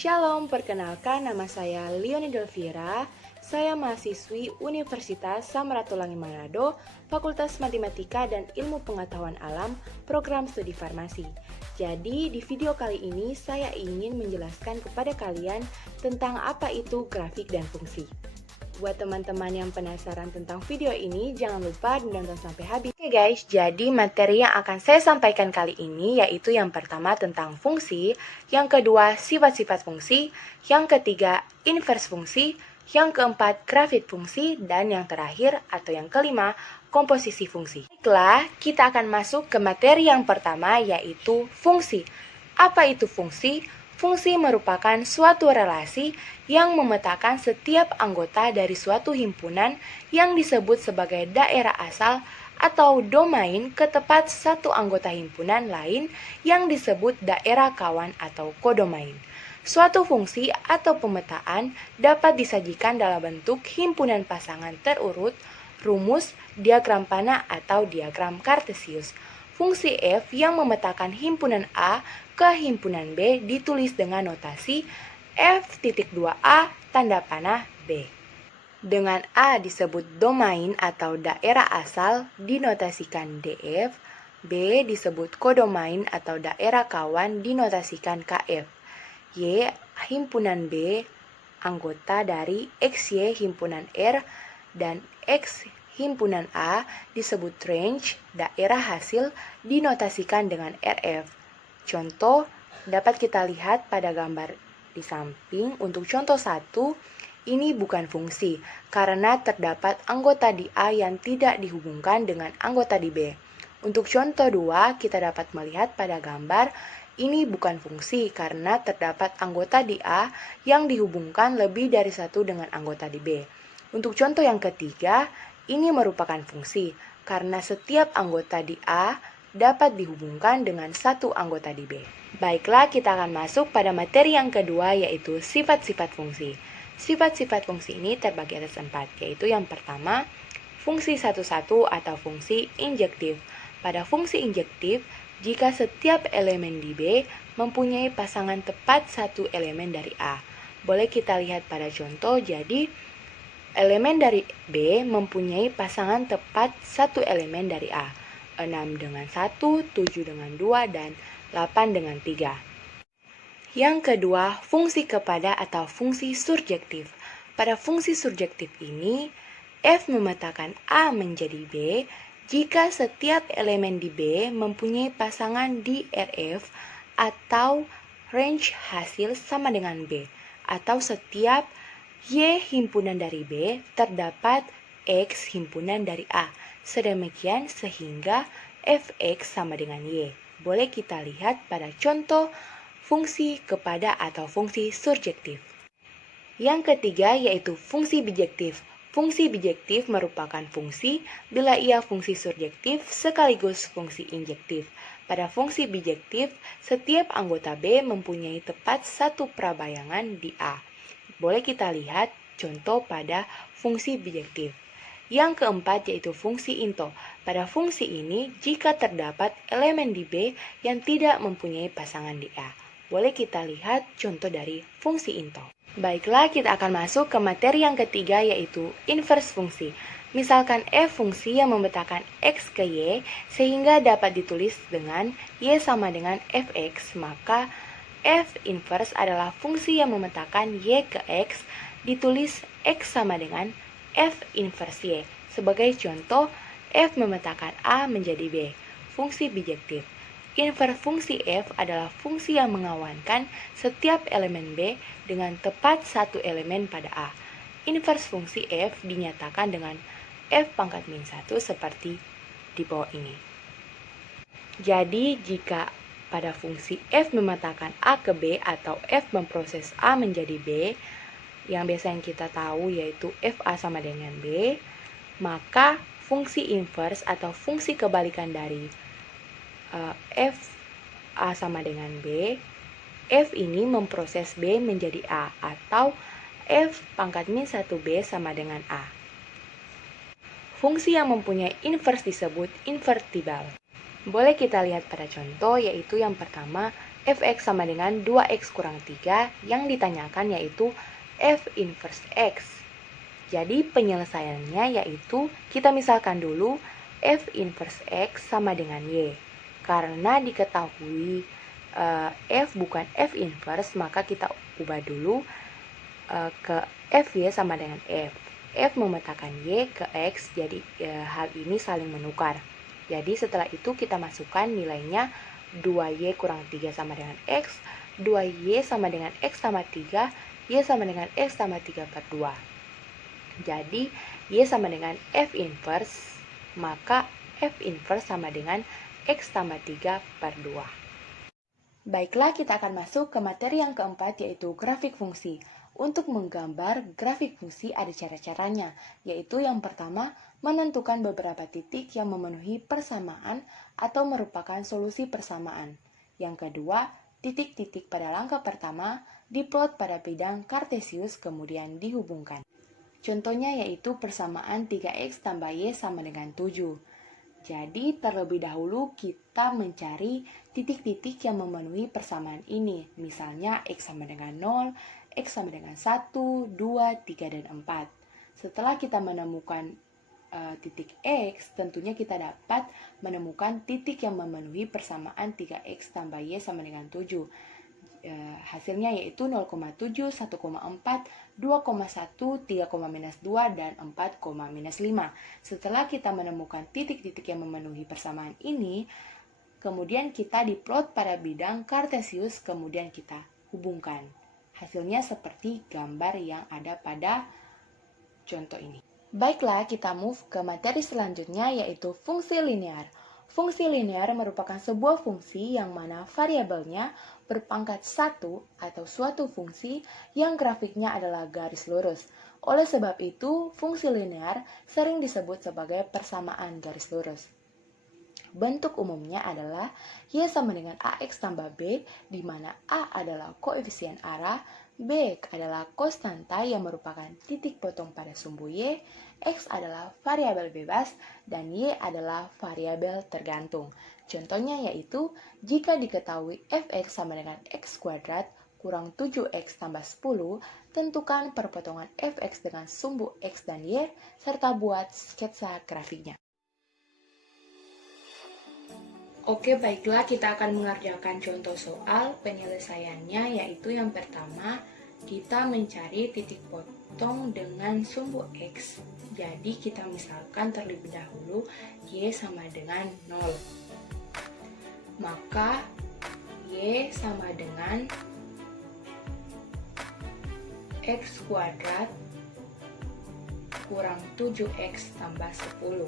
Shalom, perkenalkan nama saya Leonie Delvira. Saya mahasiswi Universitas Samratulangi Manado, Fakultas Matematika dan Ilmu Pengetahuan Alam, Program Studi Farmasi. Jadi, di video kali ini saya ingin menjelaskan kepada kalian tentang apa itu grafik dan fungsi. Buat teman-teman yang penasaran tentang video ini, jangan lupa ditonton sampai habis. Oke guys, jadi materi yang akan saya sampaikan kali ini yaitu yang pertama tentang fungsi, yang kedua sifat-sifat fungsi, yang ketiga inverse fungsi, yang keempat grafik fungsi, dan yang terakhir atau yang kelima komposisi fungsi. Baiklah, kita akan masuk ke materi yang pertama yaitu fungsi. Apa itu fungsi? Fungsi merupakan suatu relasi yang memetakan setiap anggota dari suatu himpunan yang disebut sebagai daerah asal atau domain ke tepat satu anggota himpunan lain yang disebut daerah kawan atau kodomain. Suatu fungsi atau pemetaan dapat disajikan dalam bentuk himpunan pasangan terurut, rumus, diagram panah atau diagram kartesius. Fungsi f yang memetakan himpunan A ke himpunan B ditulis dengan notasi f.2a tanda panah B. Dengan A disebut domain atau daerah asal dinotasikan DF, B disebut kodomain atau daerah kawan dinotasikan KF, Y himpunan B anggota dari XY himpunan R, dan X himpunan A disebut range, daerah hasil dinotasikan dengan RF. Contoh dapat kita lihat pada gambar di samping. Untuk contoh 1, ini bukan fungsi karena terdapat anggota di A yang tidak dihubungkan dengan anggota di B. Untuk contoh 2, kita dapat melihat pada gambar ini bukan fungsi karena terdapat anggota di A yang dihubungkan lebih dari satu dengan anggota di B. Untuk contoh yang ketiga, ini merupakan fungsi karena setiap anggota di A dapat dihubungkan dengan satu anggota di B. Baiklah, kita akan masuk pada materi yang kedua yaitu sifat-sifat fungsi. Sifat-sifat fungsi ini terbagi atas 4, yaitu yang pertama, fungsi satu-satu atau fungsi injektif. Pada fungsi injektif, jika setiap elemen di B mempunyai pasangan tepat satu elemen dari A. Boleh kita lihat pada contoh, jadi elemen dari B mempunyai pasangan tepat satu elemen dari A. 6 dengan 1, 7 dengan 2, dan 8 dengan 3. Yang kedua, fungsi kepada atau fungsi surjektif. Pada fungsi surjektif ini, F memetakan A menjadi B jika setiap elemen di B mempunyai pasangan di RF atau range hasil sama dengan B, atau setiap Y himpunan dari B terdapat X himpunan dari A. Sedemikian sehingga Fx sama dengan Y. Boleh kita lihat pada contoh fungsi kepada atau fungsi surjektif. Yang ketiga yaitu fungsi bijektif. Fungsi bijektif merupakan fungsi bila ia fungsi surjektif sekaligus fungsi injektif. Pada fungsi bijektif, setiap anggota B mempunyai tepat satu prabayangan di A. Boleh kita lihat contoh pada fungsi bijektif. Yang keempat yaitu fungsi into. Pada fungsi ini, jika terdapat elemen di B yang tidak mempunyai pasangan di A. Boleh kita lihat contoh dari fungsi into. Baiklah, kita akan masuk ke materi yang ketiga yaitu inverse fungsi. Misalkan f fungsi yang memetakan x ke y sehingga dapat ditulis dengan y sama dengan fx, maka f inverse adalah fungsi yang memetakan y ke x ditulis x sama dengan f inverse y. Sebagai contoh, f memetakan a menjadi b, fungsi bijektif. Inverse fungsi f adalah fungsi yang mengawankan setiap elemen b dengan tepat satu elemen pada a. Inverse fungsi f dinyatakan dengan f pangkat min 1 seperti di bawah ini. Jadi, jika pada fungsi f memetakan a ke b atau f memproses a menjadi b, yang biasa yang kita tahu yaitu fa sama dengan b, maka fungsi inverse atau fungsi kebalikan dari f a sama dengan b, f ini memproses b menjadi a atau f pangkat min 1b sama dengan a. Fungsi yang mempunyai inverse disebut invertible. Boleh kita lihat pada contoh, yaitu yang pertama, fx sama dengan 2x kurang 3 yang ditanyakan yaitu f inverse x. Jadi penyelesaiannya yaitu kita misalkan dulu f inverse x sama dengan y. Karena diketahui f bukan f inverse, maka kita ubah dulu ke fy sama dengan f. F memetakan y ke x, jadi hal ini saling menukar. Jadi setelah itu kita masukkan nilainya 2y kurang 3 sama dengan x, 2y sama dengan x tambah 3, y sama dengan x tambah 3 per 2. Jadi y sama dengan f inverse, maka f inverse sama dengan x tambah 3 per 2. Baiklah, kita akan masuk ke materi yang keempat, yaitu grafik fungsi. Untuk menggambar grafik fungsi ada cara-caranya, yaitu yang pertama, menentukan beberapa titik yang memenuhi persamaan atau merupakan solusi persamaan. Yang kedua, titik-titik pada langkah pertama diplot pada bidang kartesius kemudian dihubungkan. Contohnya yaitu persamaan 3x tambah y sama dengan 7. Jadi terlebih dahulu kita mencari titik-titik yang memenuhi persamaan ini. Misalnya x sama dengan 0, x sama dengan 1, 2, 3, dan 4. Setelah kita menemukan titik x, tentunya kita dapat menemukan titik yang memenuhi persamaan 3x tambah y sama dengan 7. Hasilnya yaitu 0,7, 1,4, 2,1, 3,-2, dan 4,-5. Setelah kita menemukan titik-titik yang memenuhi persamaan ini, kemudian kita diplot pada bidang kartesius, kemudian kita hubungkan. Hasilnya seperti gambar yang ada pada contoh ini. Baiklah, kita move ke materi selanjutnya yaitu fungsi linear. Fungsi linear merupakan sebuah fungsi yang mana variabelnya berpangkat 1 atau suatu fungsi yang grafiknya adalah garis lurus. Oleh sebab itu, fungsi linear sering disebut sebagai persamaan garis lurus. Bentuk umumnya adalah y sama dengan ax tambah b, di mana a adalah koefisien arah, b adalah konstanta yang merupakan titik potong pada sumbu y, x adalah variabel bebas, dan y adalah variabel tergantung. Contohnya yaitu, jika diketahui fx sama dengan x kuadrat kurang 7x tambah 10, tentukan perpotongan fx dengan sumbu x dan y, serta buat sketsa grafiknya. Oke, baiklah, kita akan mengerjakan contoh soal penyelesaiannya, yaitu yang pertama, kita mencari titik potong dengan sumbu x. Jadi kita misalkan terlebih dahulu y sama dengan 0. Maka y sama dengan x kuadrat kurang 7x tambah 10.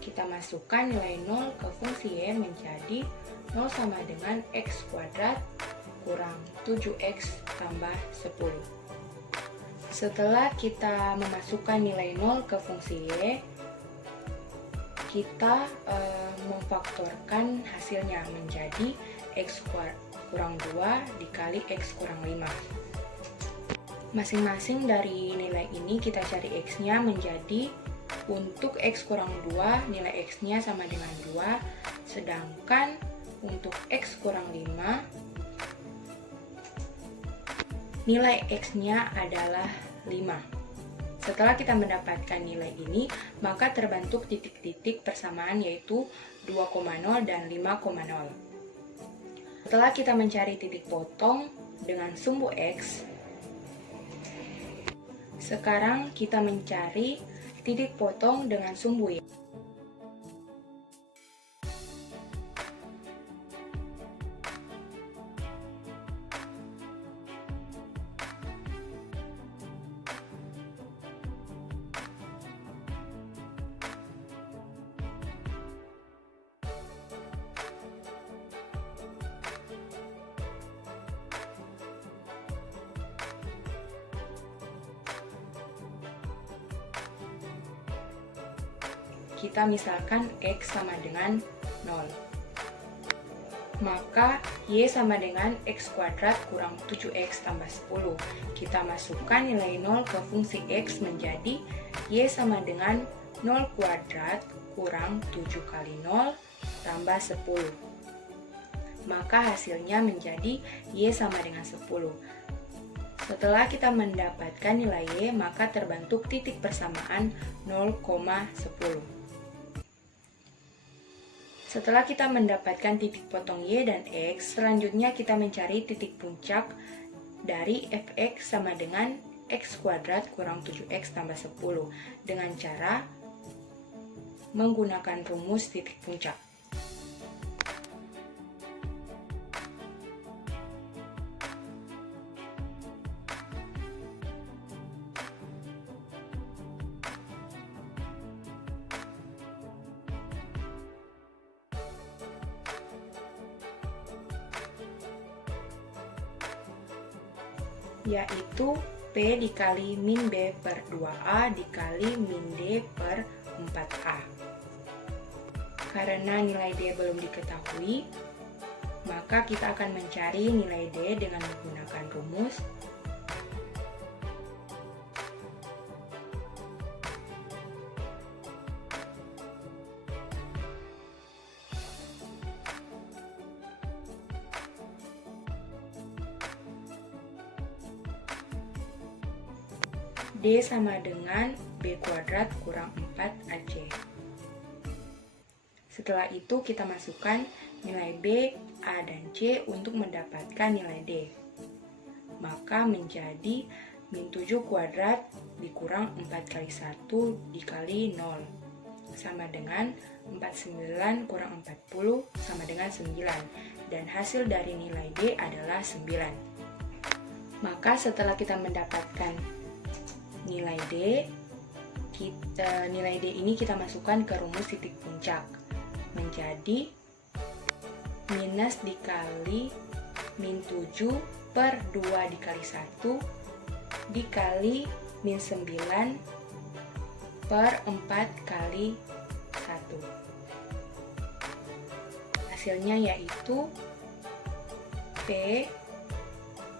Kita masukkan nilai 0 ke fungsi y menjadi 0 sama dengan x kuadrat kurang 7x tambah 10. Setelah kita memasukkan nilai 0 ke fungsi y, kita memfaktorkan hasilnya menjadi x kurang 2 dikali x kurang 5. Masing-masing dari nilai ini kita cari x-nya menjadi, untuk x kurang 2 nilai x-nya sama dengan 2, sedangkan untuk x kurang 5 nilai x-nya adalah 5. Setelah kita mendapatkan nilai ini, maka terbentuk titik-titik persamaan yaitu 2,0 dan 5,0. Setelah kita mencari titik potong dengan sumbu x, sekarang kita mencari titik potong dengan sumbu y. Kita misalkan x sama dengan 0. Maka y sama dengan x kuadrat kurang 7x tambah 10. Kita masukkan nilai 0 ke fungsi x menjadi y sama dengan 0 kuadrat kurang 7 kali 0 tambah 10. maka hasilnya menjadi Y sama dengan 10. Setelah kita mendapatkan nilai Y, maka terbentuk titik persamaan 0,10. Setelah kita mendapatkan titik potong Y dan X, selanjutnya kita mencari titik puncak dari fx sama dengan x kuadrat kurang 7x tambah 10 dengan cara menggunakan rumus titik puncak. Yaitu P dikali min B per 2A dikali min D per 4A. Karena nilai D belum diketahui, maka kita akan mencari nilai D dengan menggunakan rumus D sama dengan B kuadrat kurang 4AC. Setelah itu kita masukkan nilai B, A, dan C untuk mendapatkan nilai D. Maka menjadi min 7 kuadrat dikurang 4 kali 1 dikali 0 sama dengan 49 kurang 40 sama dengan 9. Dan hasil dari nilai D adalah 9. Maka setelah kita mendapatkan nilai D, nilai D ini kita masukkan ke rumus titik puncak menjadi minus dikali min 7 per 2 dikali 1 dikali min 9 per 4 kali 1. Hasilnya yaitu P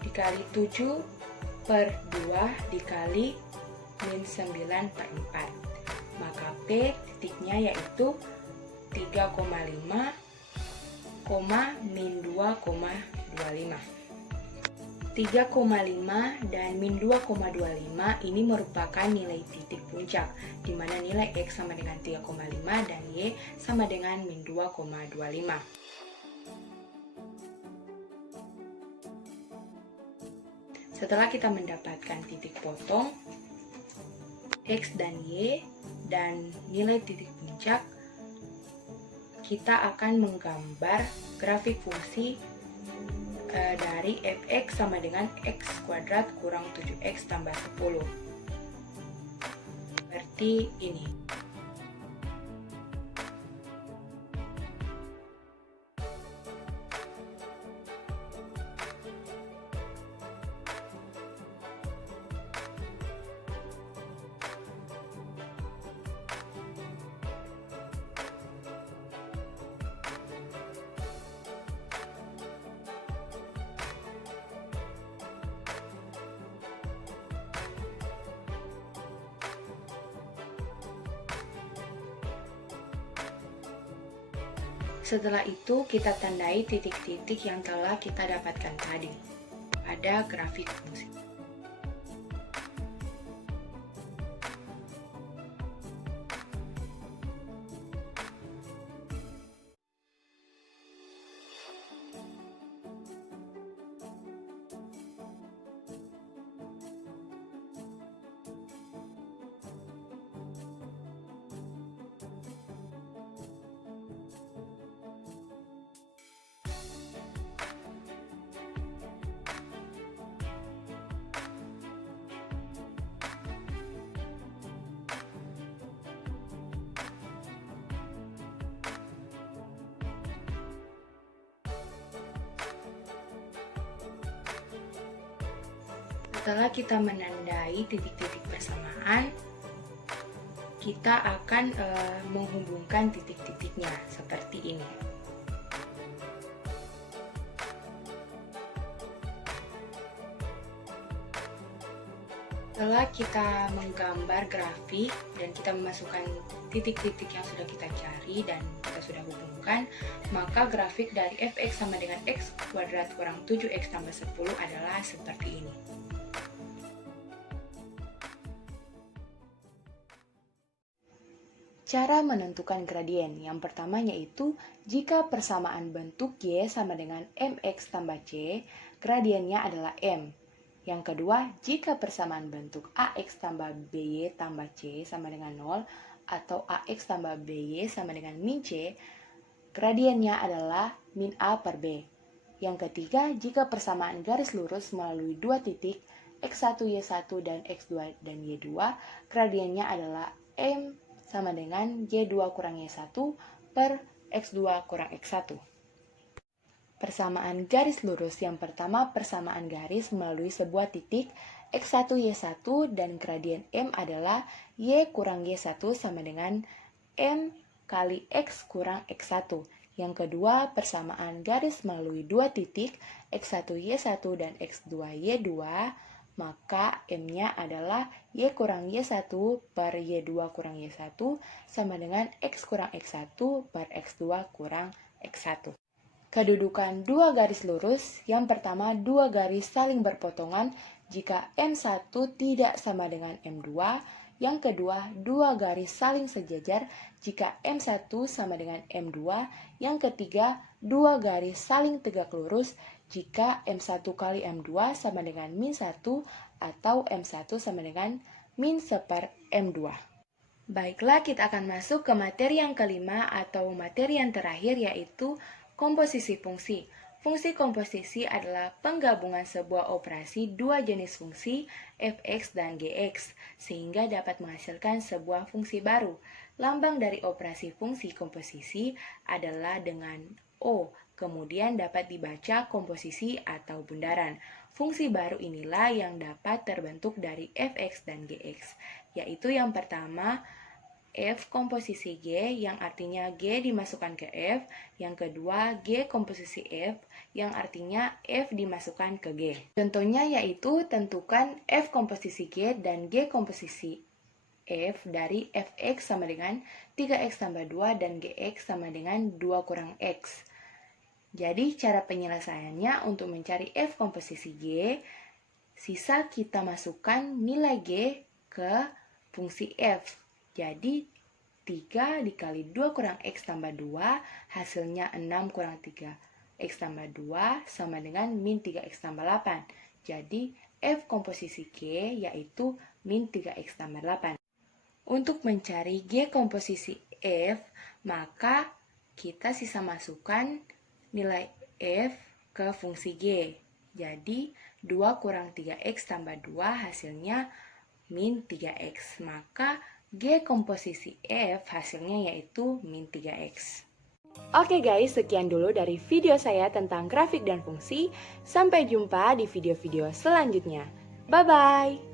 dikali 7 per 2 dikali min 9 per 4. Maka P titiknya yaitu 3,5, min 2,25. 3,5 dan min 2,25 ini merupakan nilai titik puncak, di mana nilai X sama dengan 3,5 dan Y sama dengan min 2,25. Setelah kita mendapatkan titik potong X dan Y dan nilai titik puncak, kita akan menggambar grafik fungsi dari fx sama dengan x kuadrat kurang 7x tambah 10. Seperti ini. Setelah itu kita tandai titik-titik yang telah kita dapatkan tadi pada grafik fungsi. Setelah kita menandai titik-titik persamaan, kita akan menghubungkan titik-titiknya seperti ini. Setelah kita menggambar grafik dan kita memasukkan titik-titik yang sudah kita cari dan kita sudah hubungkan, maka grafik dari fx sama dengan x kuadrat kurang 7x tambah 10 adalah seperti ini. Cara menentukan gradien yang pertama yaitu jika persamaan bentuk y sama dengan mx tambah c, gradiennya adalah m. Yang kedua, jika persamaan bentuk ax tambah by tambah c sama dengan 0 atau ax tambah by sama dengan min c, gradiennya adalah min a per b. Yang ketiga, jika persamaan garis lurus melalui dua titik x1 y1 dan x2 dan y2, gradiennya adalah m sama dengan y2 kurang y1 per x2 kurang x1. Persamaan garis lurus yang pertama persamaan garis melalui sebuah titik x1 y1 dan gradien m adalah y kurang y1 sama dengan m kali x kurang x1. Yang kedua persamaan garis melalui dua titik x1 y1 dan x2 y2, maka m-nya adalah y kurang y1 per y2 kurang y1 sama dengan x kurang x1 per x2 kurang x1. Kedudukan dua garis lurus, yang pertama dua garis saling berpotongan jika M1 tidak sama dengan M2, yang kedua dua garis saling sejajar jika M1 sama dengan M2, yang ketiga dua garis saling tegak lurus jika M1 kali M2 sama dengan min 1 atau M1 sama dengan min 1 per M2. Baiklah, kita akan masuk ke materi yang kelima atau materi yang terakhir yaitu komposisi fungsi. Fungsi komposisi adalah penggabungan sebuah operasi dua jenis fungsi fx dan gx, sehingga dapat menghasilkan sebuah fungsi baru. Lambang dari operasi fungsi komposisi adalah dengan O, kemudian dapat dibaca komposisi atau bundaran. Fungsi baru inilah yang dapat terbentuk dari fx dan gx, yaitu yang pertama, F komposisi G yang artinya G dimasukkan ke F, yang kedua G komposisi F yang artinya F dimasukkan ke G. Contohnya yaitu tentukan F komposisi G dan G komposisi F dari Fx sama dengan 3x tambah 2 dan Gx sama dengan 2 kurang X. Jadi cara penyelesaiannya untuk mencari F komposisi G, sisa kita masukkan nilai G ke fungsi F. Jadi 3 dikali 2 kurang X tambah 2, hasilnya 6 kurang 3X tambah 2 sama dengan min 3X tambah 8. Jadi F komposisi G yaitu min 3X tambah 8. Untuk mencari G komposisi F, maka kita sisa masukkan nilai F ke fungsi G. Jadi 2 kurang 3X tambah 2 hasilnya min 3X. Maka G komposisi F hasilnya yaitu min 3X. Oke guys, sekian dulu dari video saya tentang grafik dan fungsi. Sampai jumpa di video-video selanjutnya. Bye-bye!